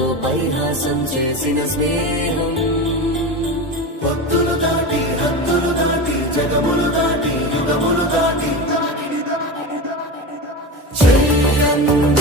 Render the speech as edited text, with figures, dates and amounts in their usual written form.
కళ్ళతో పరిహాసం చేసిన స్నేహం భక్తులు దాటి హద్దులు దాటి జగములు దాటి యుగములు దాటి చెయ్యంద